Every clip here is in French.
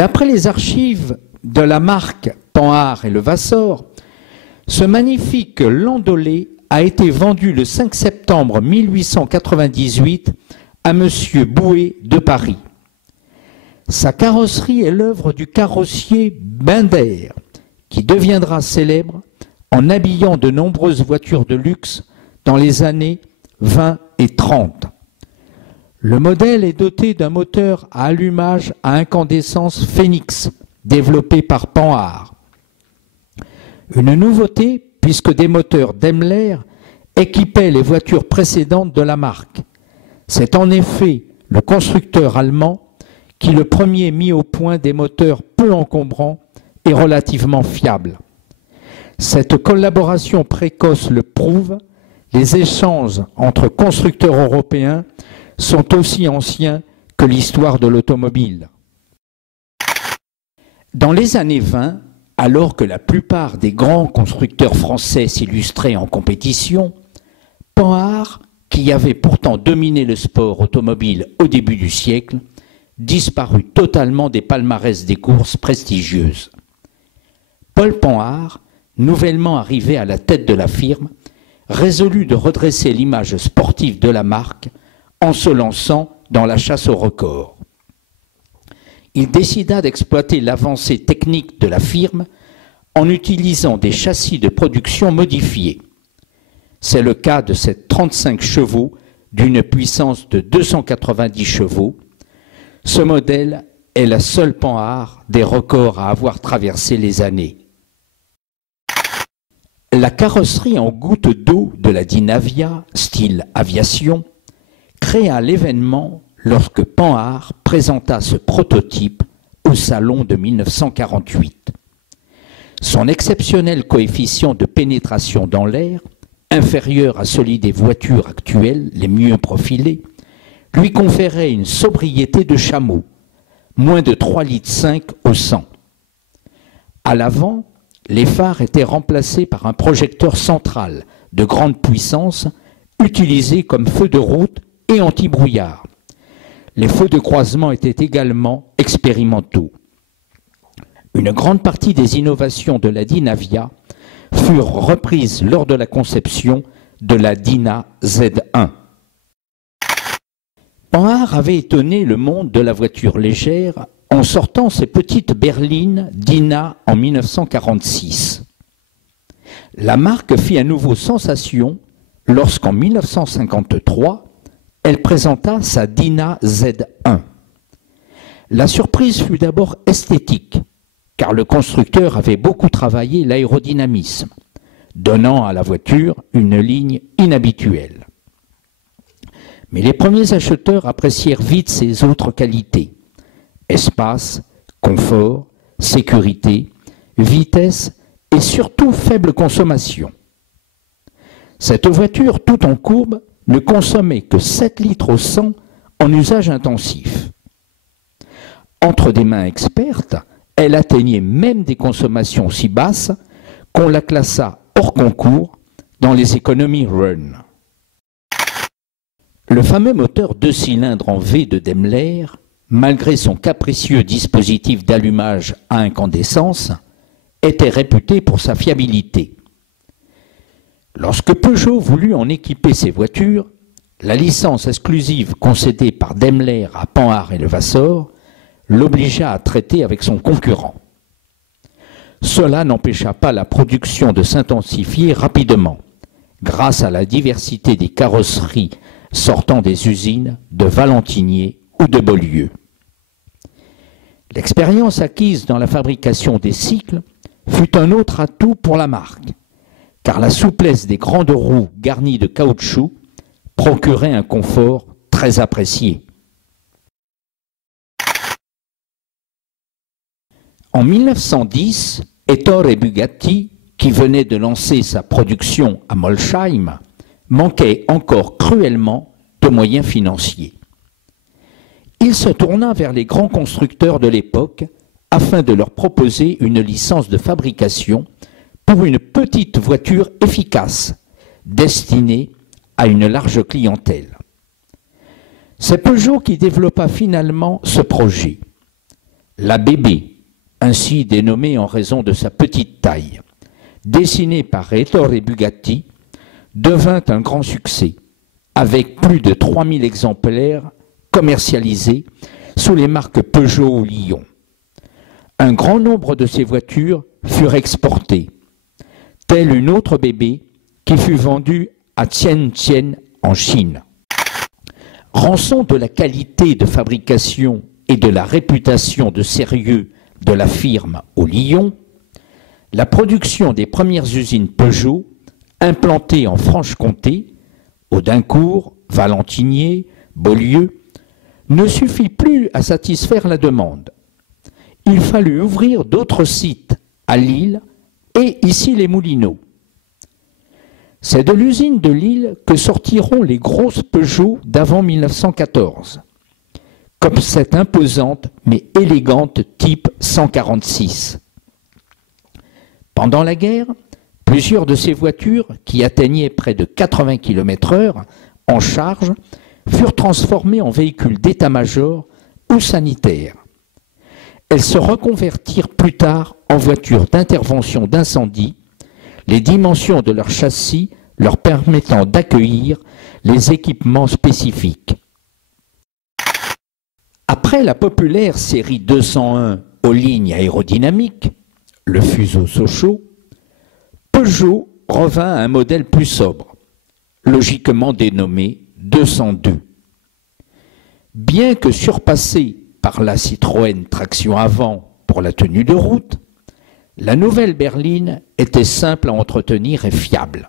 D'après les archives de la marque Panhard et Levasseur, ce magnifique landaulet a été vendu le 5 septembre 1898 à M. Bouet de Paris. Sa carrosserie est l'œuvre du carrossier Binder, qui deviendra célèbre en habillant de nombreuses voitures de luxe dans les années 20 et 30. Le modèle est doté d'un moteur à allumage à incandescence Phoenix, développé par Panhard. Une nouveauté, puisque des moteurs Daimler équipaient les voitures précédentes de la marque. C'est en effet le constructeur allemand qui le premier mit au point des moteurs peu encombrants et relativement fiables. Cette collaboration précoce le prouve, les échanges entre constructeurs européens sont aussi anciens que l'histoire de l'automobile. Dans les années 20, alors que la plupart des grands constructeurs français s'illustraient en compétition, Panhard, qui avait pourtant dominé le sport automobile au début du siècle, disparut totalement des palmarès des courses prestigieuses. Paul Panhard, nouvellement arrivé à la tête de la firme, résolut de redresser l'image sportive de la marque en se lançant dans la chasse au record. Il décida d'exploiter l'avancée technique de la firme en utilisant des châssis de production modifiés. C'est le cas de cette 35 chevaux d'une puissance de 290 chevaux. Ce modèle est la seule Panhard des records à avoir traversé les années. La carrosserie en goutte d'eau de la Dynavia, style aviation, créa l'événement lorsque Panhard présenta ce prototype au salon de 1948. Son exceptionnel coefficient de pénétration dans l'air, inférieur à celui des voitures actuelles les mieux profilées, lui conférait une sobriété de chameau, moins de 3,5 litres au 100. À l'avant, les phares étaient remplacés par un projecteur central de grande puissance utilisé comme feu de route et anti-brouillard. Les feux de croisement étaient également expérimentaux. Une grande partie des innovations de la Dynavia furent reprises lors de la conception de la Dyna Z1. Panhard avait étonné le monde de la voiture légère en sortant ses petites berlines Dyna en 1946. La marque fit à nouveau sensation lorsqu'en 1953, elle présenta sa Dyna Z1. La surprise fut d'abord esthétique, car le constructeur avait beaucoup travaillé l'aérodynamisme, donnant à la voiture une ligne inhabituelle. Mais les premiers acheteurs apprécièrent vite ses autres qualités: espace, confort, sécurité, vitesse et surtout faible consommation. Cette voiture, tout en courbe, ne consommait que 7 litres au 100 en usage intensif. Entre des mains expertes, elle atteignait même des consommations si basses qu'on la classa hors concours dans les économies run. Le fameux moteur 2 cylindres en V de Daimler, malgré son capricieux dispositif d'allumage à incandescence, était réputé pour sa fiabilité. Lorsque Peugeot voulut en équiper ses voitures, la licence exclusive concédée par Daimler à Panhard et Levassor l'obligea à traiter avec son concurrent. Cela n'empêcha pas la production de s'intensifier rapidement, grâce à la diversité des carrosseries sortant des usines de Valentinier ou de Beaulieu. L'expérience acquise dans la fabrication des cycles fut un autre atout pour la marque, car la souplesse des grandes roues garnies de caoutchouc procurait un confort très apprécié. En 1910, Ettore Bugatti, qui venait de lancer sa production à Molsheim, manquait encore cruellement de moyens financiers. Il se tourna vers les grands constructeurs de l'époque afin de leur proposer une licence de fabrication pour une petite voiture efficace, destinée à une large clientèle. C'est Peugeot qui développa finalement ce projet. La BB, ainsi dénommée en raison de sa petite taille, dessinée par Ettore Bugatti, devint un grand succès, avec plus de 3000 exemplaires commercialisés sous les marques Peugeot ou Lyon. Un grand nombre de ces voitures furent exportées, telle une autre bébé qui fut vendue à Tianjin en Chine. Rançon de la qualité de fabrication et de la réputation de sérieux de la firme au Lyon, la production des premières usines Peugeot implantées en Franche-Comté, Audincourt, Valentinier, Beaulieu, ne suffit plus à satisfaire la demande. Il fallut ouvrir d'autres sites à Lille et ici les Moulineaux. C'est de l'usine de Lille que sortiront les grosses Peugeot d'avant 1914, comme cette imposante mais élégante type 146. Pendant la guerre, plusieurs de ces voitures, qui atteignaient près de 80 km/h en charge, furent transformées en véhicules d'état-major ou sanitaires. Elles se reconvertirent plus tard en voitures d'intervention d'incendie, les dimensions de leur châssis leur permettant d'accueillir les équipements spécifiques. Après la populaire série 201 aux lignes aérodynamiques, le fuseau Sochaux, Peugeot revint à un modèle plus sobre, logiquement dénommé 202. Bien que surpassé par la Citroën traction avant pour la tenue de route, la nouvelle berline était simple à entretenir et fiable.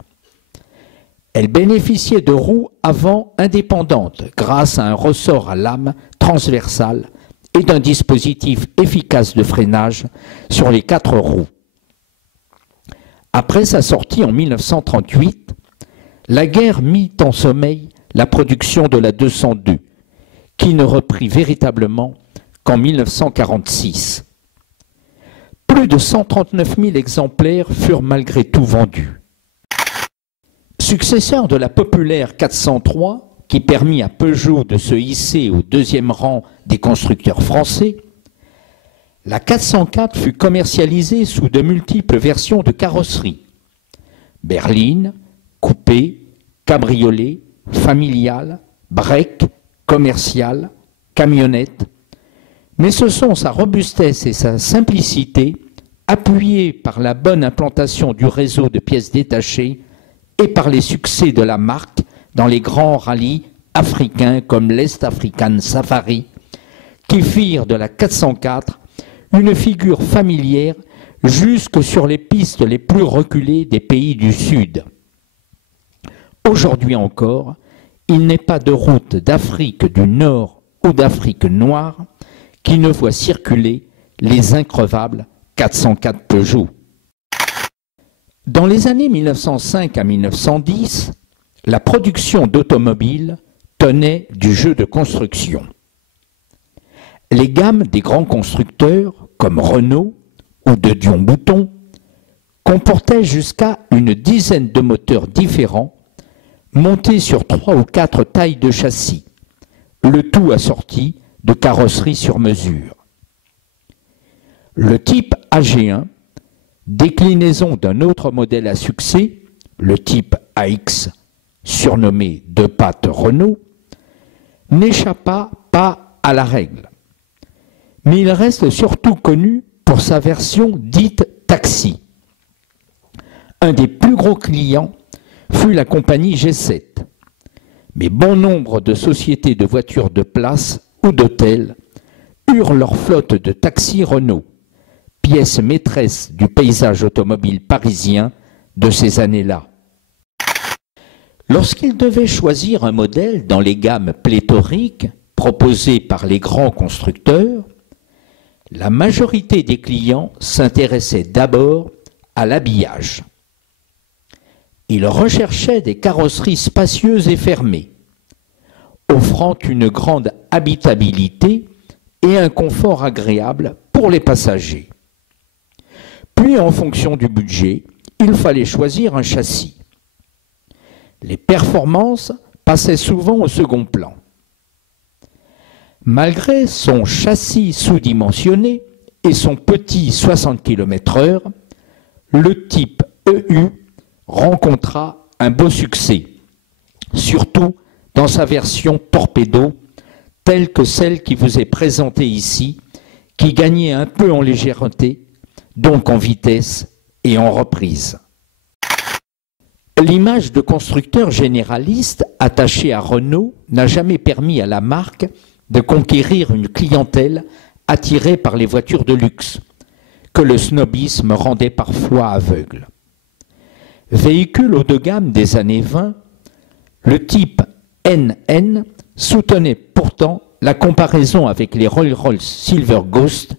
Elle bénéficiait de roues avant indépendantes grâce à un ressort à lame transversale et d'un dispositif efficace de freinage sur les 4 roues. Après sa sortie en 1938, la guerre mit en sommeil la production de la 202, qui ne reprit véritablement qu'en 1946. Plus de 139 000 exemplaires furent malgré tout vendus. Successeur de la populaire 403, qui permit à Peugeot de se hisser au 2e rang des constructeurs français, la 404 fut commercialisée sous de multiples versions de carrosserie: berline, coupé, cabriolet, familiale, break, commerciale, camionnette. Mais ce sont sa robustesse et sa simplicité, appuyées par la bonne implantation du réseau de pièces détachées et par les succès de la marque dans les grands rallyes africains comme l'East African Safari, qui firent de la 404 une figure familière jusque sur les pistes les plus reculées des pays du Sud. Aujourd'hui encore, il n'est pas de route d'Afrique du Nord ou d'Afrique noire qui ne voit circuler les increvables 404 Peugeot. Dans les années 1905 à 1910, la production d'automobiles tenait du jeu de construction. Les gammes des grands constructeurs, comme Renault ou de Dion-Bouton, comportaient jusqu'à une dizaine de moteurs différents, montés sur 3 ou 4 tailles de châssis, le tout assorti de carrosseries sur mesure. Le type AG1, déclinaison d'un autre modèle à succès, le type AX, surnommé deux pattes Renault, n'échappa pas à la règle. Mais il reste surtout connu pour sa version dite taxi. Un des plus gros clients fut la compagnie G7. Mais bon nombre de sociétés de voitures de place ou d'hôtels eurent leur flotte de taxis Renault, pièce maîtresse du paysage automobile parisien de ces années-là. Lorsqu'ils devaient choisir un modèle dans les gammes pléthoriques proposées par les grands constructeurs, la majorité des clients s'intéressaient d'abord à l'habillage. Ils recherchaient des carrosseries spacieuses et fermées, offrant une grande habitabilité et un confort agréable pour les passagers. Puis, en fonction du budget, il fallait choisir un châssis. Les performances passaient souvent au second plan. Malgré son châssis sous-dimensionné et son petit 60 km/h, le type EU rencontra un beau succès, surtout dans sa version torpedo, telle que celle qui vous est présentée ici, qui gagnait un peu en légèreté, donc en vitesse et en reprise. L'image de constructeur généraliste attaché à Renault n'a jamais permis à la marque de conquérir une clientèle attirée par les voitures de luxe, que le snobisme rendait parfois aveugle. Véhicule haut de gamme des années 20, le type NN soutenait pourtant la comparaison avec les Rolls-Royce Silver Ghost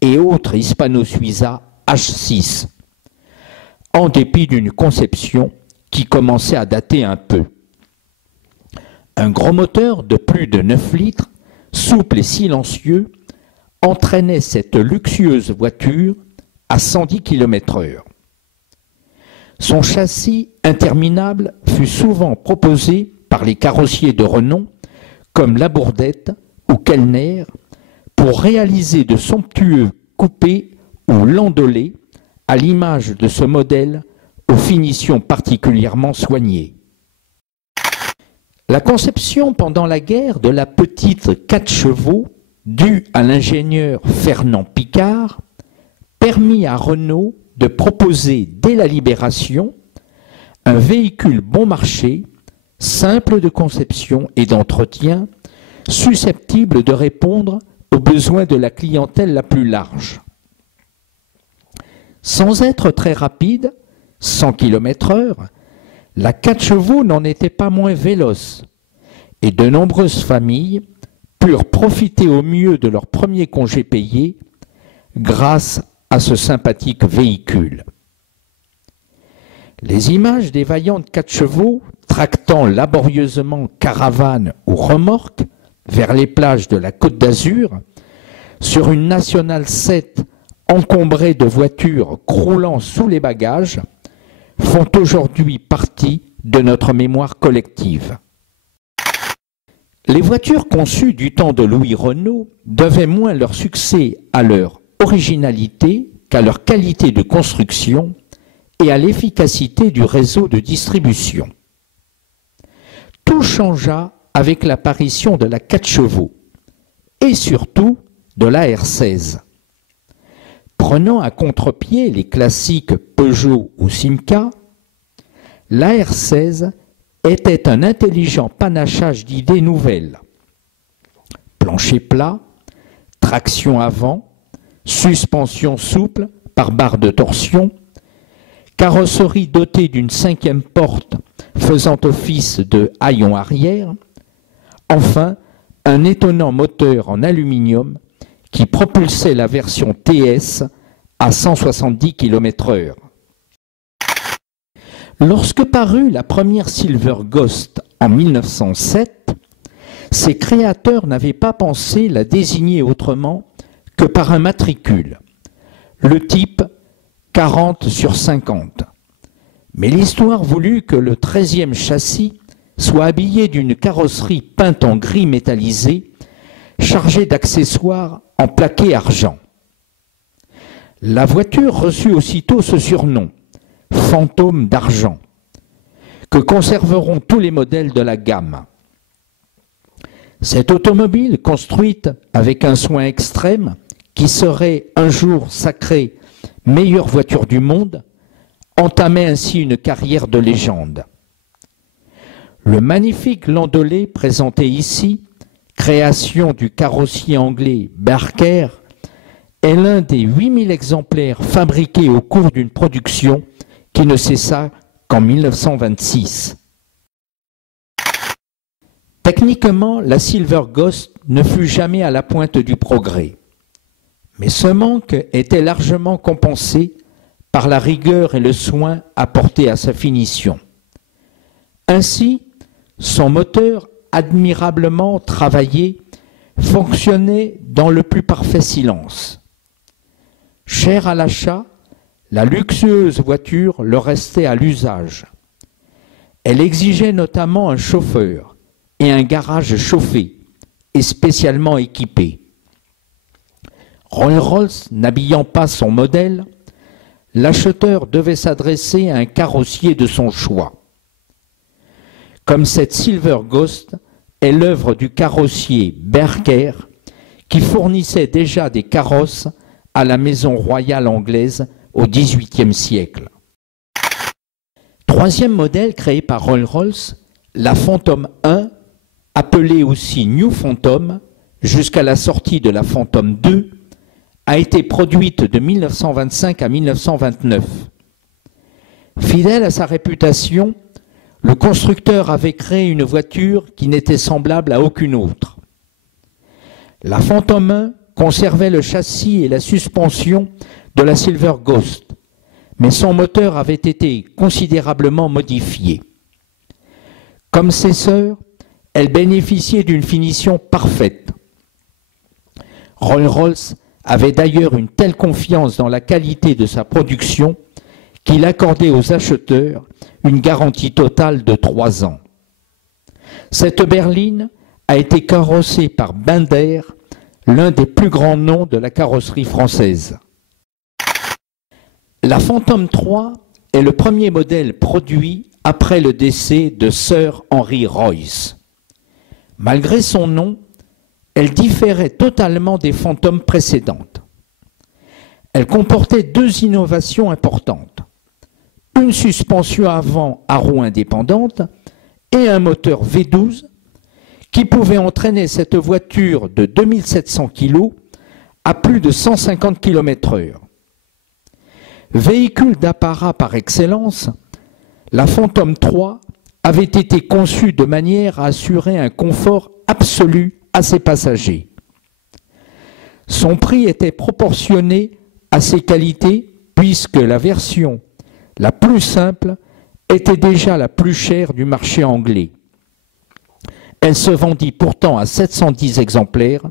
et autres Hispano-Suiza H6, en dépit d'une conception qui commençait à dater un peu. Un gros moteur de plus de 9 litres, souple et silencieux, entraînait cette luxueuse voiture à 110 km/h. Son châssis interminable fut souvent proposé par les carrossiers de renom comme Labourdette ou Kellner pour réaliser de somptueux coupés ou landolés à l'image de ce modèle aux finitions particulièrement soignées. La conception pendant la guerre de la petite 4 chevaux, due à l'ingénieur Fernand Picard, permit à Renault de proposer dès la Libération un véhicule bon marché, simple de conception et d'entretien, susceptible de répondre aux besoins de la clientèle la plus large. Sans être très rapide, 100 km/h, la 4 chevaux n'en était pas moins véloce, et de nombreuses familles purent profiter au mieux de leur premier congé payé grâce à ce sympathique véhicule. Les images des vaillantes 4 chevaux tractant laborieusement caravanes ou remorques vers les plages de la Côte d'Azur, sur une Nationale 7 encombrée de voitures croulant sous les bagages, font aujourd'hui partie de notre mémoire collective. Les voitures conçues du temps de Louis Renault devaient moins leur succès à leur originalité qu'à leur qualité de construction et à l'efficacité du réseau de distribution. Tout changea avec l'apparition de la 4 chevaux et surtout de la R16. Prenant à contre-pied les classiques Peugeot ou Simca, la R16 était un intelligent panachage d'idées nouvelles. Plancher plat, traction avant, suspension souple par barre de torsion, carrosserie dotée d'une 5e porte faisant office de haillon arrière, enfin un étonnant moteur en aluminium qui propulsait la version TS à 170 km/h. Lorsque parut la première Silver Ghost en 1907, ses créateurs n'avaient pas pensé la désigner autrement que par un matricule, le type 40/50. Mais l'histoire voulut que le 13e châssis soit habillé d'une carrosserie peinte en gris métallisé, chargée d'accessoires en plaqué argent. La voiture reçut aussitôt ce surnom, fantôme d'argent, que conserveront tous les modèles de la gamme. Cette automobile, construite avec un soin extrême, qui serait un jour sacrée meilleure voiture du monde, entamait ainsi une carrière de légende. Le magnifique Landaulet présenté ici, création du carrossier anglais Barker, est l'un des 8000 exemplaires fabriqués au cours d'une production qui ne cessa qu'en 1926. Techniquement, la Silver Ghost ne fut jamais à la pointe du progrès, mais ce manque était largement compensé par la rigueur et le soin apportés à sa finition. Ainsi, son moteur, admirablement travaillé, fonctionnait dans le plus parfait silence. Chère à l'achat, la luxueuse voiture le restait à l'usage. Elle exigeait notamment un chauffeur et un garage chauffé et spécialement équipé. Rolls-Royce n'habillant pas son modèle, l'acheteur devait s'adresser à un carrossier de son choix. Comme cette Silver Ghost est l'œuvre du carrossier Barker, qui fournissait déjà des carrosses à la maison royale anglaise au XVIIIe siècle. Troisième modèle créé par Rolls-Royce, la Phantom 1, appelée aussi New Phantom, jusqu'à la sortie de la Phantom 2, a été produite de 1925 à 1929. Fidèle à sa réputation, le constructeur avait créé une voiture qui n'était semblable à aucune autre. La Phantom 1 conservait le châssis et la suspension de la Silver Ghost, mais son moteur avait été considérablement modifié. Comme ses sœurs, elle bénéficiait d'une finition parfaite. Rolls-Royce avait d'ailleurs une telle confiance dans la qualité de sa production qu'il accordait aux acheteurs une garantie totale de 3 ans. Cette berline a été carrossée par Binder, l'un des plus grands noms de la carrosserie française. La Phantom 3 est le premier modèle produit après le décès de Sir Henry Royce. Malgré son nom, elle différait totalement des Phantom précédentes. Elle comportait 2 innovations importantes: une suspension avant à roues indépendantes et un moteur V12 qui pouvait entraîner cette voiture de 2700 kg à plus de 150 km/h. Véhicule d'apparat par excellence, la Phantom 3 avait été conçue de manière à assurer un confort absolu à ses passagers. Son prix était proportionné à ses qualités puisque la version la plus simple était déjà la plus chère du marché anglais. Elle se vendit pourtant à 710 exemplaires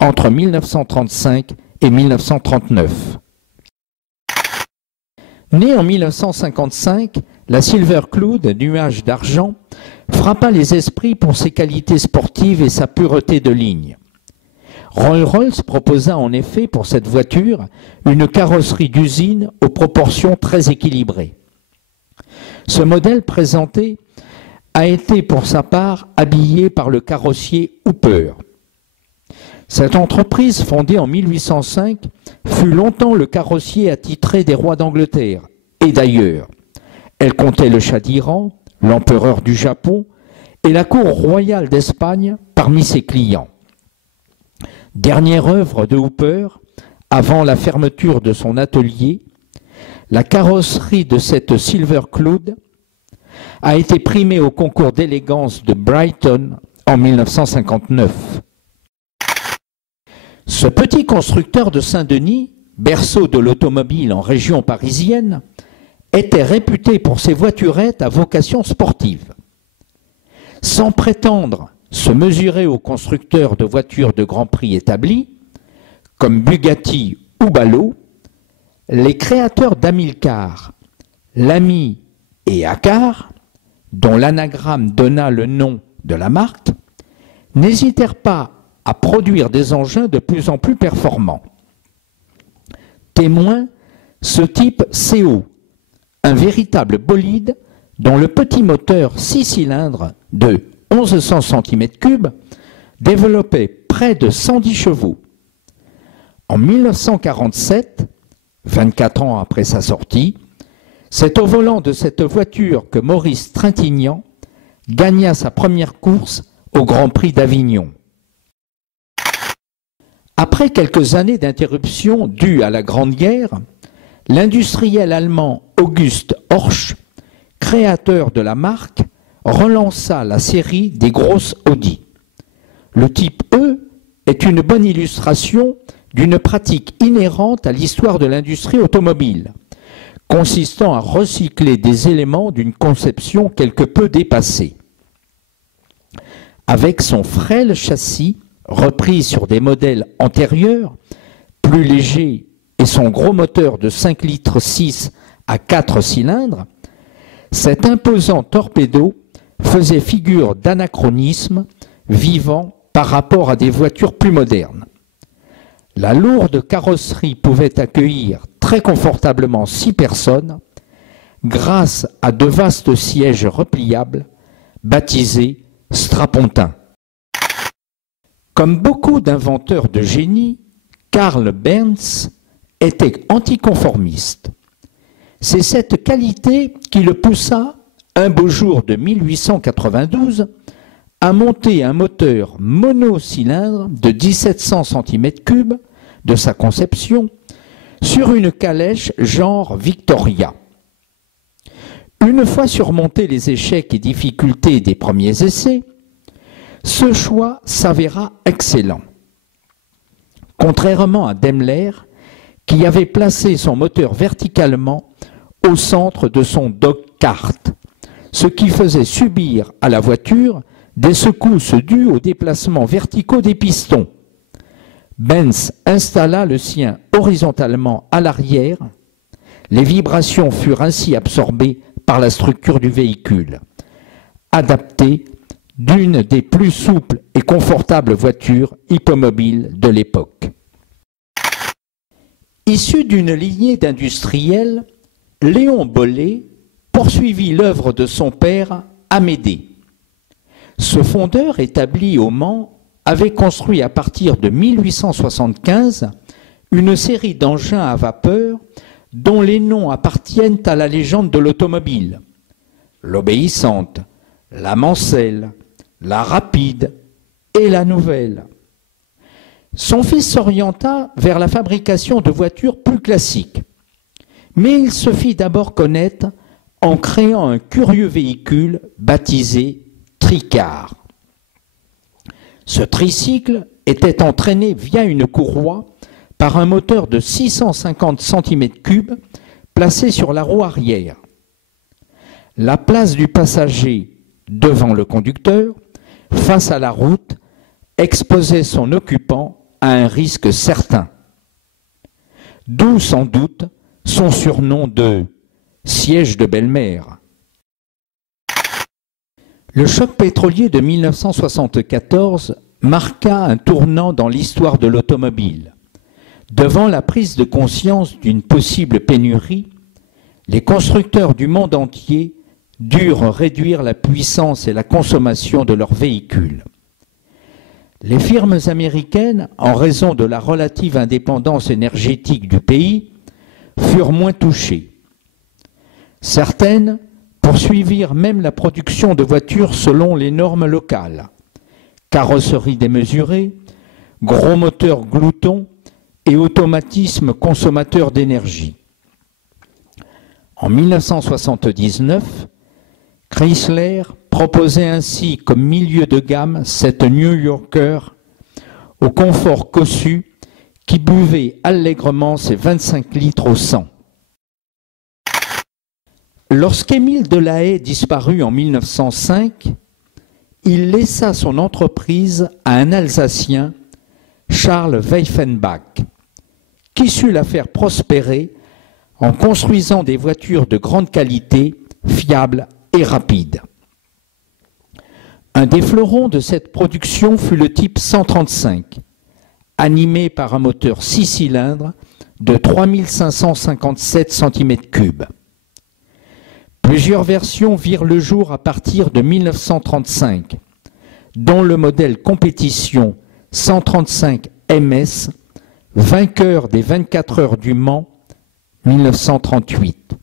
entre 1935 et 1939. Née en 1955, la Silver Cloud, nuage d'argent, frappa les esprits pour ses qualités sportives et sa pureté de ligne. Rolls-Royce proposa en effet pour cette voiture une carrosserie d'usine aux proportions très équilibrées. Ce modèle présenté a été pour sa part habillé par le carrossier Hooper. Cette entreprise, fondée en 1805, fut longtemps le carrossier attitré des rois d'Angleterre et d'ailleurs. Elle comptait le Shah d'Iran, l'empereur du Japon et la cour royale d'Espagne parmi ses clients. Dernière œuvre de Hooper, avant la fermeture de son atelier, la carrosserie de cette Silver Cloud a été primée au concours d'élégance de Brighton en 1959. Ce petit constructeur de Saint-Denis, berceau de l'automobile en région parisienne, était réputé pour ses voiturettes à vocation sportive. Sans prétendre se mesurer aux constructeurs de voitures de Grand Prix établis, comme Bugatti ou Ballot, les créateurs d'Amilcar, Lamy et Acar, dont l'anagramme donna le nom de la marque, n'hésitèrent pas à produire des engins de plus en plus performants. Témoin, ce type CO, un véritable bolide dont le petit moteur 6 cylindres de 1100 cm3 développait près de 110 chevaux. En 1947, 24 ans après sa sortie, c'est au volant de cette voiture que Maurice Trintignant gagna sa première course au Grand Prix d'Avignon. Après quelques années d'interruption dues à la Grande Guerre, l'industriel allemand August Horch, créateur de la marque, relança la série des grosses Audi. Le type E est une bonne illustration d'une pratique inhérente à l'histoire de l'industrie automobile, consistant à recycler des éléments d'une conception quelque peu dépassée. Avec son frêle châssis, repris sur des modèles antérieurs, plus léger, et son gros moteur de 5,6 litres à 4 cylindres, cet imposant torpedo faisait figure d'anachronisme vivant par rapport à des voitures plus modernes. La lourde carrosserie pouvait accueillir très confortablement 6 personnes grâce à de vastes sièges repliables baptisés strapontins. Comme beaucoup d'inventeurs de génie, Carl Benz était anticonformiste. C'est cette qualité qui le poussa, un beau jour de 1892, à monter un moteur monocylindre de 1700 cm3 de sa conception sur une calèche genre Victoria. Une fois surmontés les échecs et difficultés des premiers essais, ce choix s'avéra excellent. Contrairement à Daimler, qui avait placé son moteur verticalement au centre de son dog-cart, ce qui faisait subir à la voiture des secousses dues aux déplacements verticaux des pistons. Benz installa le sien horizontalement à l'arrière. Les vibrations furent ainsi absorbées par la structure du véhicule, adaptée d'une des plus souples et confortables voitures hippomobiles de l'époque. Issu d'une lignée d'industriels, Léon Bollée poursuivit l'œuvre de son père Amédée. Ce fondeur, établi au Mans, avait construit à partir de 1875 une série d'engins à vapeur dont les noms appartiennent à la légende de l'automobile. L'Obéissante, la Mancelle, la Rapide et la Nouvelle. Son fils s'orienta vers la fabrication de voitures plus classiques. Mais il se fit d'abord connaître en créant un curieux véhicule baptisé Tricard. Ce tricycle était entraîné via une courroie par un moteur de 650 cm3 placé sur la roue arrière. La place du passager devant le conducteur, face à la route, exposait son occupant à un risque certain. D'où sans doute son surnom de « siège de belle-mère ». Le choc pétrolier de 1974 marqua un tournant dans l'histoire de l'automobile. Devant la prise de conscience d'une possible pénurie, les constructeurs du monde entier durent réduire la puissance et la consommation de leurs véhicules. Les firmes américaines, en raison de la relative indépendance énergétique du pays, furent moins touchées. Certaines, poursuivirent même la production de voitures selon les normes locales. Carrosserie démesurée, gros moteur glouton et automatisme consommateur d'énergie. En 1979, Chrysler proposait ainsi comme milieu de gamme cette New Yorker au confort cossu qui buvait allègrement ses 25 litres au 100. Lorsqu'Émile Delahaye disparut en 1905, il laissa son entreprise à un Alsacien, Charles Weifenbach, qui sut la faire prospérer en construisant des voitures de grande qualité, fiables et rapides. Un des fleurons de cette production fut le type 135, animé par un moteur 6 cylindres de 3557 cm3. Plusieurs versions virent le jour à partir de 1935, dont le modèle compétition 135 MS, vainqueur des 24 heures du Mans 1938.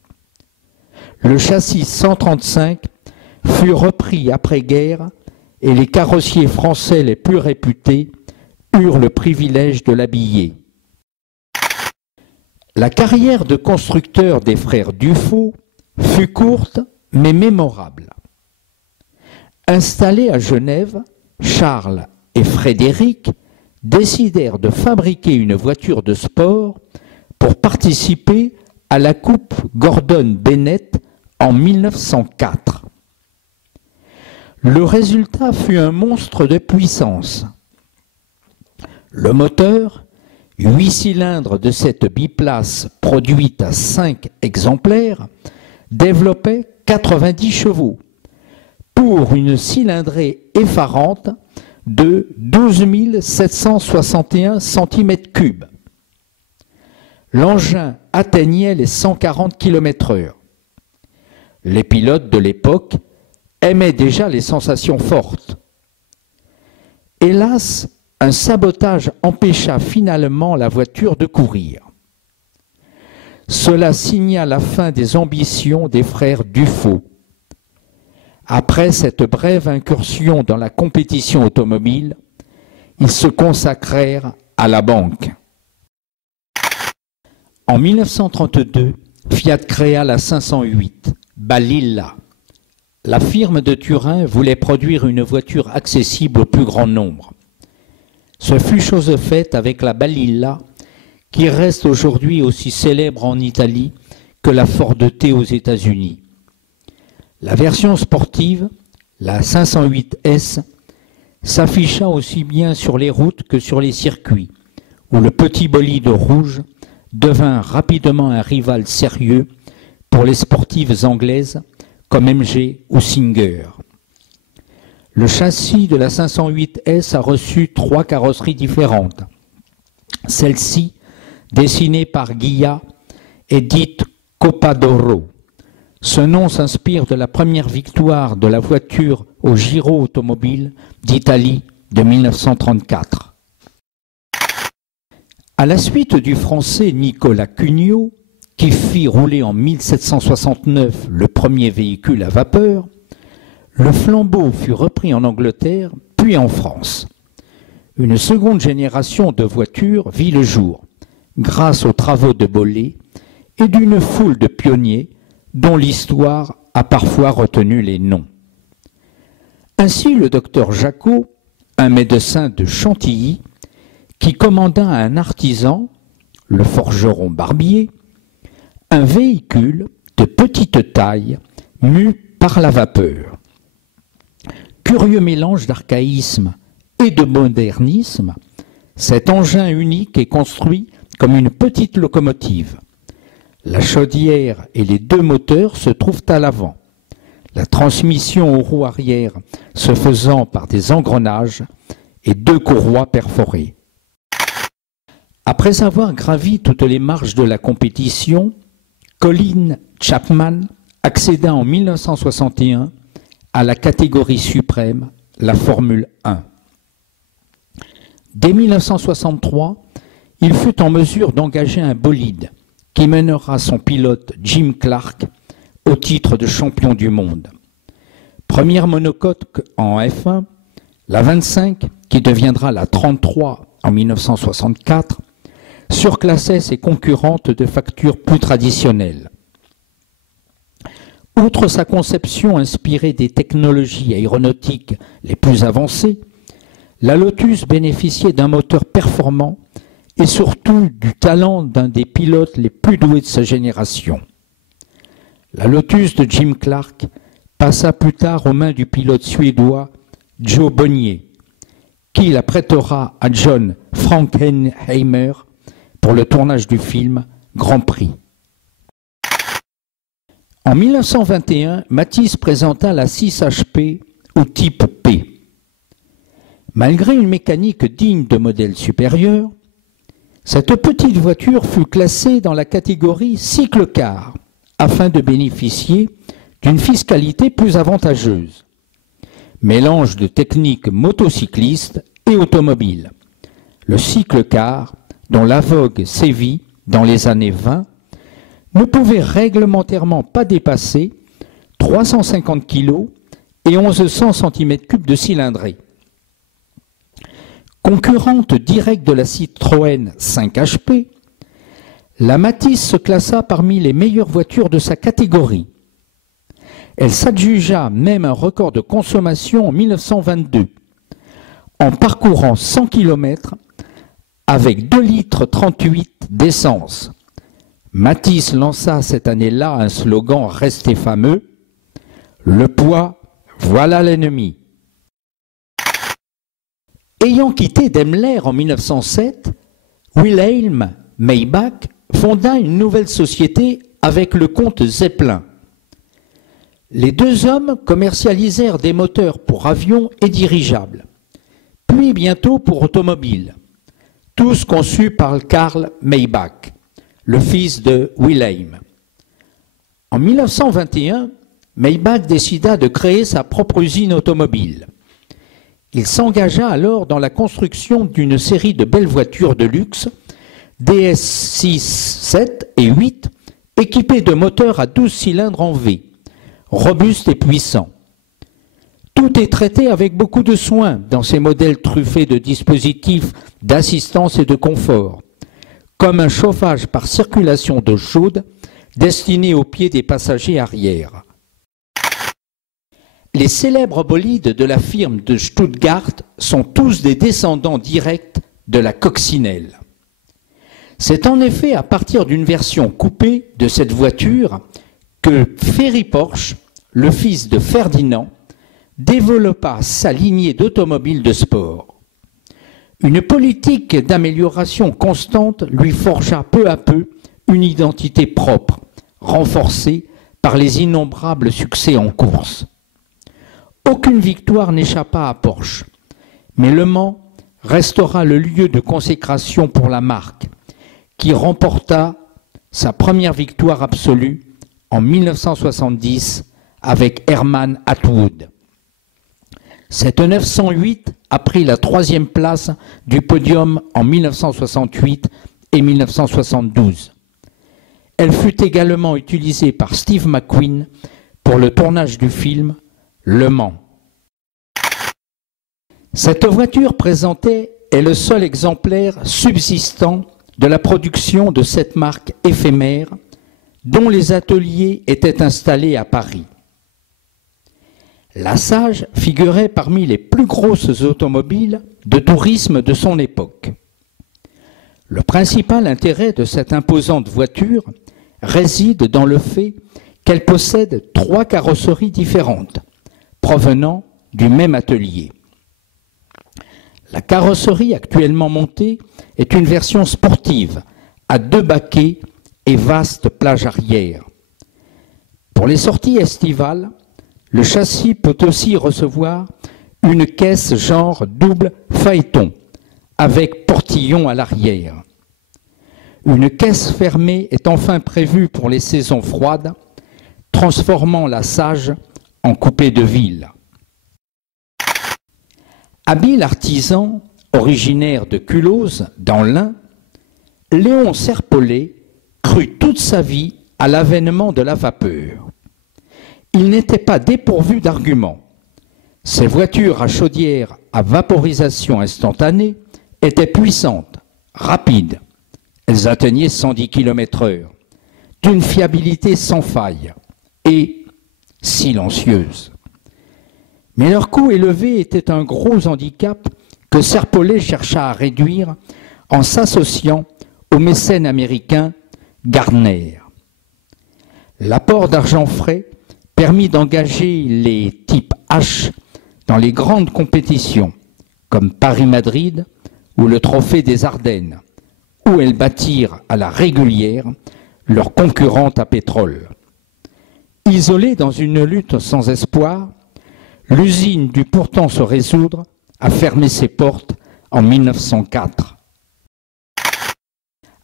Le châssis 135 fut repris après-guerre et les carrossiers français les plus réputés eurent le privilège de l'habiller. La carrière de constructeur des frères Dufaux fut courte mais mémorable. Installés à Genève, Charles et Frédéric décidèrent de fabriquer une voiture de sport pour participer à la Coupe Gordon-Bennett en 1904. Le résultat fut un monstre de puissance. Le moteur, 8 cylindres de cette biplace produite à 5 exemplaires, développait 90 chevaux pour une cylindrée effarante de 12 761 cm3. L'engin atteignait les 140 km/h. Les pilotes de l'époque aimaient déjà les sensations fortes. Hélas, un sabotage empêcha finalement la voiture de courir. Cela signa la fin des ambitions des frères Dufaux. Après cette brève incursion dans la compétition automobile, ils se consacrèrent à la banque. En 1932, Fiat créa la 508, Balilla. La firme de Turin voulait produire une voiture accessible au plus grand nombre. Ce fut chose faite avec la Balilla, qui reste aujourd'hui aussi célèbre en Italie que la Ford T aux États-Unis. La version sportive, la 508S, s'afficha aussi bien sur les routes que sur les circuits, où le petit bolide rouge devint rapidement un rival sérieux pour les sportives anglaises comme MG ou Singer. Le châssis de la 508S a reçu 3 carrosseries différentes. Celle-ci, dessinée par Ghia, est dite Coppa d'Oro. Ce nom s'inspire de la première victoire de la voiture au Giro automobile d'Italie de 1934. À la suite du français Nicolas Cugnot, qui fit rouler en 1769 le premier véhicule à vapeur, le flambeau fut repris en Angleterre, puis en France. Une seconde génération de voitures vit le jour, grâce aux travaux de Bollée et d'une foule de pionniers dont l'histoire a parfois retenu les noms. Ainsi, le docteur Jacot, un médecin de Chantilly, qui commanda à un artisan, le forgeron Barbier, un véhicule de petite taille mu par la vapeur. Curieux mélange d'archaïsme et de modernisme, cet engin unique est construit comme une petite locomotive. La chaudière et les 2 moteurs se trouvent à l'avant, la transmission aux roues arrière se faisant par des engrenages et 2 courroies perforées. Après avoir gravi toutes les marches de la compétition, Colin Chapman accéda en 1961 à la catégorie suprême, la Formule 1. Dès 1963, il fut en mesure d'engager un bolide qui mènera son pilote Jim Clark au titre de champion du monde. Première monocoque en F1, la 25, qui deviendra la 33 en 1964, surclassait ses concurrentes de facture plus traditionnelles. Outre sa conception inspirée des technologies aéronautiques les plus avancées, la Lotus bénéficiait d'un moteur performant et surtout du talent d'un des pilotes les plus doués de sa génération. La Lotus de Jim Clark passa plus tard aux mains du pilote suédois Joe Bonnier, qui la prêtera à John Frankenheimer pour le tournage du film Grand Prix. En 1921, Matisse présenta la 6 HP au type P. Malgré une mécanique digne de modèles supérieurs, cette petite voiture fut classée dans la catégorie cycle-car afin de bénéficier d'une fiscalité plus avantageuse. Mélange de techniques motocyclistes et automobiles. Le cycle-car, dont la vogue sévit dans les années 20, ne pouvait réglementairement pas dépasser 350 kg et 1100 cm3 de cylindrée. Concurrente directe de la Citroën 5 HP, la Matisse se classa parmi les meilleures voitures de sa catégorie. Elle s'adjugea même un record de consommation en 1922, en parcourant 100 km avec 2,38 litres d'essence. Matisse lança cette année-là un slogan resté fameux : « Le poids, voilà l'ennemi ». Ayant quitté Daimler en 1907, Wilhelm Maybach fonda une nouvelle société avec le comte Zeppelin. Les deux hommes commercialisèrent des moteurs pour avions et dirigeables, puis bientôt pour automobiles, tous conçus par Karl Maybach, le fils de Wilhelm. En 1921, Maybach décida de créer sa propre usine automobile. Il s'engagea alors dans la construction d'une série de belles voitures de luxe, DS6, 7 et 8, équipées de moteurs à 12 cylindres en V, robustes et puissants. Tout est traité avec beaucoup de soin dans ces modèles truffés de dispositifs d'assistance et de confort, comme un chauffage par circulation d'eau chaude destiné aux pieds des passagers arrière. Les célèbres bolides de la firme de Stuttgart sont tous des descendants directs de la coccinelle. C'est en effet à partir d'une version coupée de cette voiture que Ferry Porsche, le fils de Ferdinand, développa sa lignée d'automobiles de sport. Une politique d'amélioration constante lui forgea peu à peu une identité propre, renforcée par les innombrables succès en course. Aucune victoire n'échappa à Porsche, mais Le Mans restera le lieu de consécration pour la marque, qui remporta sa première victoire absolue en 1970 avec Herman Atwood. Cette 908 a pris la 3e place du podium en 1968 et 1972. Elle fut également utilisée par Steve McQueen pour le tournage du film Le Mans. Cette voiture présentée est le seul exemplaire subsistant de la production de cette marque éphémère dont les ateliers étaient installés à Paris. La Sage figurait parmi les plus grosses automobiles de tourisme de son époque. Le principal intérêt de cette imposante voiture réside dans le fait qu'elle possède 3 carrosseries différentes, provenant du même atelier. La carrosserie actuellement montée est une version sportive, à 2 baquets et vaste plage arrière. Pour les sorties estivales, le châssis peut aussi recevoir une caisse genre double phaéton, avec portillon à l'arrière. Une caisse fermée est enfin prévue pour les saisons froides, transformant la Sage en coupé de ville. Habile artisan, originaire de Culose, dans l'Ain, Léon Serpollet crut toute sa vie à l'avènement de la vapeur. il n'était pas dépourvu d'arguments. Ces voitures à chaudière à vaporisation instantanée étaient puissantes, rapides. Elles atteignaient 110 km/h, d'une fiabilité sans faille et silencieuse. Mais leur coût élevé était un gros handicap que Serpollet chercha à réduire en s'associant au mécène américain Gardner. L'apport d'argent frais permit d'engager les types H dans les grandes compétitions, comme Paris-Madrid ou le Trophée des Ardennes, où elles battirent à la régulière leurs concurrentes à pétrole. Isolée dans une lutte sans espoir, l'usine dut pourtant se résoudre à fermer ses portes en 1904.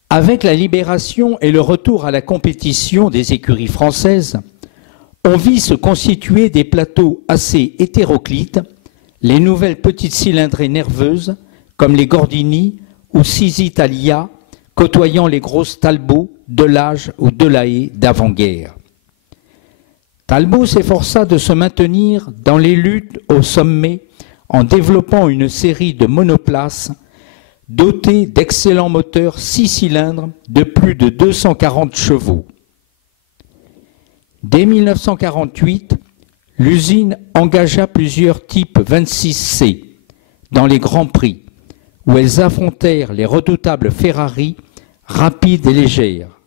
Avec la libération et le retour à la compétition des écuries françaises, on vit se constituer des plateaux assez hétéroclites, les nouvelles petites cylindrées nerveuses, comme les Gordini ou Sisi-Italia, côtoyant les grosses Talbot, Delage ou Delahaye d'avant-guerre. Talbot s'efforça de se maintenir dans les luttes au sommet en développant une série de monoplaces dotés d'excellents moteurs 6 cylindres de plus de 240 chevaux. Dès 1948, l'usine engagea plusieurs types 26C dans les Grands Prix, où elles affrontèrent les redoutables Ferrari rapides et légères,